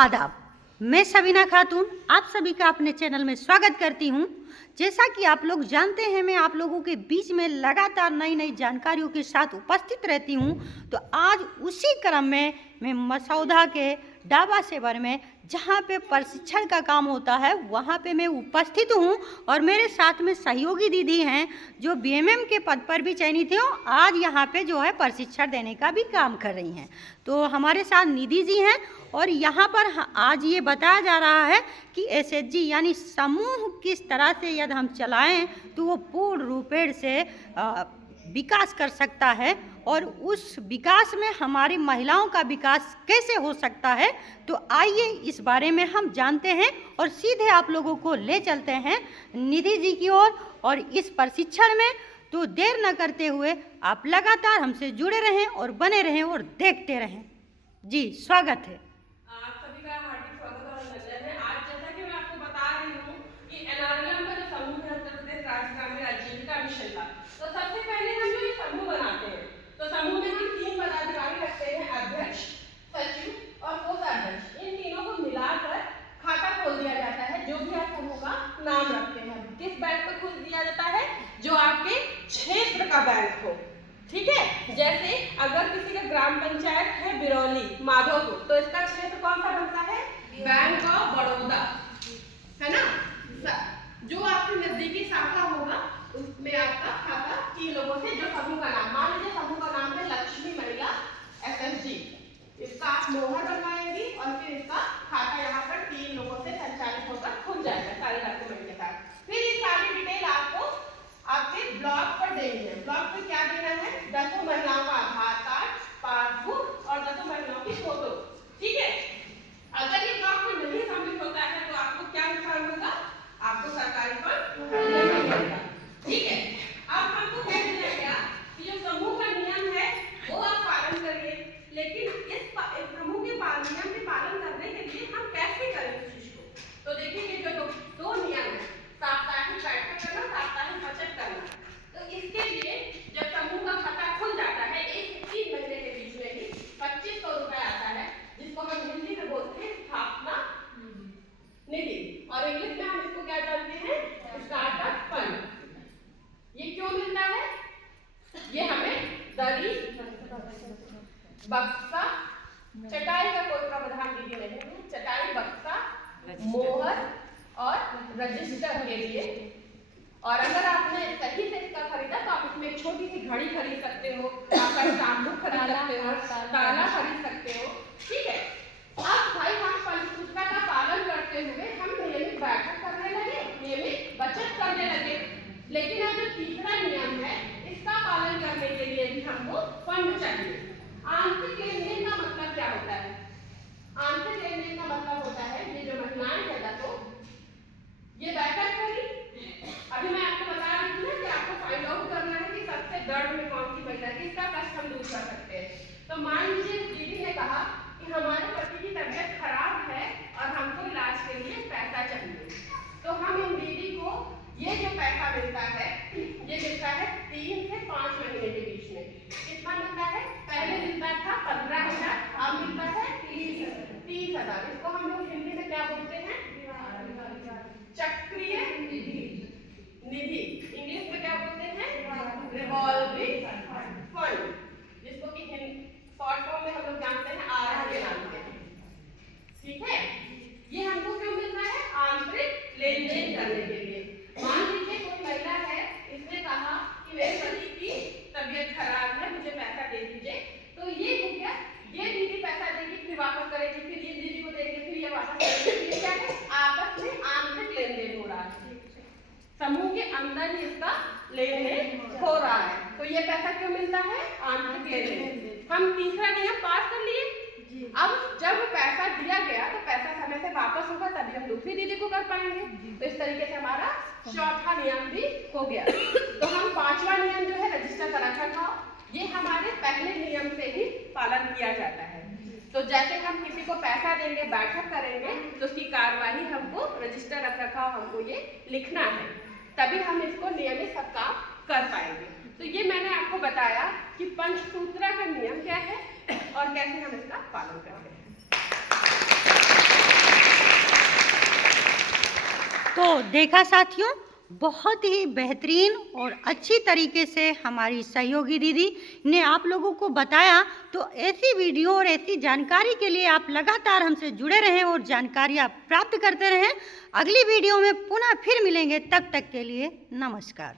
आदाब। मैं सबीना खातून आप सभी का अपने चैनल में स्वागत करती हूं। जैसा कि आप लोग जानते हैं, मैं आप लोगों के बीच में लगातार नई नई जानकारियों के साथ उपस्थित रहती हूं। तो आज उसी क्रम में मैं मसौदा के डाबा सेवर में जहां पे प्रशिक्षण का काम होता है वहां पे मैं उपस्थित हूं और मेरे साथ में सहयोगी दीदी हैं जो बीएमएम के पद पर भी चयनित हैं और आज यहां पे जो है प्रशिक्षण देने का भी काम कर रही हैं। तो हमारे साथ निधि जी हैं और यहाँ पर आज ये बताया जा रहा है कि एसएचजी यानी समूह किस तरह से यदि हम चलाएं तो वो पूर्ण रूपेण से विकास कर सकता है और उस विकास में हमारी महिलाओं का विकास कैसे हो सकता है। तो आइए इस बारे में हम जानते हैं और सीधे आप लोगों को ले चलते हैं निधि जी की ओर और इस प्रशिक्षण में। तो देर न करते हुए आप लगातार हमसे जुड़े रहें और बने रहें और देखते रहें। जी स्वागत है। आप सभी का हार्दिक स्वागत और अभिनंदन है। आज जैसा कि मैं आपको बता रही हूँ कि एनआरएलएम का जो समूह है उत्तर प्रदेश राज्य ग्रामीण आजीविका मिशन का, तो सबसे पहले हम जो ये समूह बनाते हैं तो समूह में हम 3 पदाधिकारी रखते हैं, अध्यक्ष, सचिव और कोषाध्यक्ष। इन तीनों को मिलाकर खाता खोल दिया जाता है जो भी आप समूह का नाम रखते हैं। किस बैंक पर खोल दिया जाता है? जो आपके क्षेत्र का बैंक हो। ठीक है, जैसे अगर किसी का ग्राम पंचायत है बिरौली माधोपुर तो इसका क्षेत्र कौन सा बनता है? बैंक ऑफ बड़ौदा, है ना। जो आपके नजदीकी शाखा होगा उसमें आपका खाता 3 लोगों से, जो समूह का नाम, मान लीजिए समूह का नाम है लक्ष्मी महिला एसएचजी, इसका आप मोहर बनवाएंगी और फिर इसका खाता यहाँ पर 3 लोगों से संचालित होकर खुल जाएगा सारे डॉक्यूमेंट के साथ। फिर ये सारी डिटेल आपको आपके ब्लॉक पर देनी है। ब्लॉक पर क्या देना है? 10 महिलाओं का आधार कार्ड, पासबुक और 10 महिलाओं की फोटो। ठीक है, अगर ये ब्लॉक में नहीं सबमिट होता है तो आपको क्या नुकसान होगा? आपको सरकारी फंड नहीं मिलेगा। ठीक है, अब हमको कह दिया गया कि जो समूह का नियम है वो आप पालन करिए, लेकिन इस समूह के नियम के पालन करने के लिए हम कैसे करें इस चीज को? तो देखिए जो 2 नियम है, साप्ताहिक बैठक करना, साप्ताहिक बचत करना। तो इसके लिए जब समूह का खाता खुल जाता है 1 से 3 महीने के बीच में ही 2500 रुपए आता है, जिसको हम हिंदी में बोलते हैं स्थापना निधि और इंग्लिश में हम इसको क्या जानते हैं? Startup fund. ये क्यों मिलता है? ये हमें दरी, बक्सा, चटाई का कोई प्रावधान विधि नहीं है, चटाई, बक्सा, मोहर और रजिस्टर के लिए। और अगर आपने सही से इसका खरीदा तो आप इसमें एक छोटी सी घड़ी खरीद सकते हो, आपका स्टाम्प खरीद सकते हो, ताला खरीद सकते हो। ठीक है, अब भाई हम पंचसूत्रा का पालन करते हुए हम नियमित बैठक करने लगे, नियमित बचत करने लगे, लेकिन अब जो तीसरा नियम है इसका पालन करने के लिए भी हमको फंड चाहिए। आंतरिक लेनदेन का मतलब क्या होता है? आंतरिक लेनदेन का मतलब होता है ये जो महिलाएं है तो ये बैठक करी, अभी मैं आपको बता रही थी ना कि आपको फाइंड आउट करना है कि सबसे दर्द में कौन सी महिला है, किसका कष्ट हम दूर कर सकते हैं। तो मान लीजिए दीदी ने कहा कि हमारे पति की तबीयत खराब है और हमको इलाज के लिए पैसा चाहिए, तो हम इन दीदी को ये जो पैसा मिलता है ये मिलता है 3 से 5 महीने के बीच में। कितना मिलता है? पहले मिलता था 15,000, अब मिलता है 30,000। इसको हम लोग हिंदी में क्या बोलते हैं? चक्रीय निधि। इंग्लिश में क्या बोलते हैं? रिवॉल्विंग फंड, जिसको कि शॉर्ट फॉर्म में हम लोग जानते हैं आरएफ के नाम से। ठीक है, ये हमको क्यों मिलता है? आंतरिक लेनदेन करने के लिए। मान लीजिए कोई महिला है, इसने कहा कि मेरे पति की तबीयत खराब है, मुझे पैसा दे दीजिए, तो ये हो गया, ये दीदी पैसा देगी फिर वापस करेगी, फिर ये दीदी को देंगे फिर ये वापस करेगी। ये क्या है? आपस में आंतरिक लेनदेन हो रहा है, समूह के अंदर ही इसका लेनदेन हो रहा है। तो ये पैसा क्यों मिलता है? आंतरिक लेनदेन। हम तीसरा नियम पास कर लिए। अब जब पैसा दिया गया तो पैसा समय से वापस होगा तभी हम दूसरी दीदी को कर पाएंगे। तो इस तरीके से हमारा चौथा नियम भी हो गया। तो हम 5वां नियम जो है रजिस्टर का रखरखाव, ये हमारे पहले नियम से ही पालन किया जाता है। तो जैसे हम किसी को पैसा देंगे, बैठक करेंगे, तो उसकी कार्यवाही हमको रजिस्टर रखरखाव हमको ये लिखना है, तभी हम इसको नियमित सब काम कर पाएंगे। तो ये मैंने आपको बताया कि पंचसूत्रा का नियम क्या है और कैसे हम इसका पालन करते हैं। तो देखा साथियों, बहुत ही बेहतरीन और अच्छी तरीके से हमारी सहयोगी दीदी ने आप लोगों को बताया। तो ऐसी वीडियो और ऐसी जानकारी के लिए आप लगातार हमसे जुड़े रहें और जानकारियाँ प्राप्त करते रहें। अगली वीडियो में पुनः फिर मिलेंगे, तब तक के लिए नमस्कार।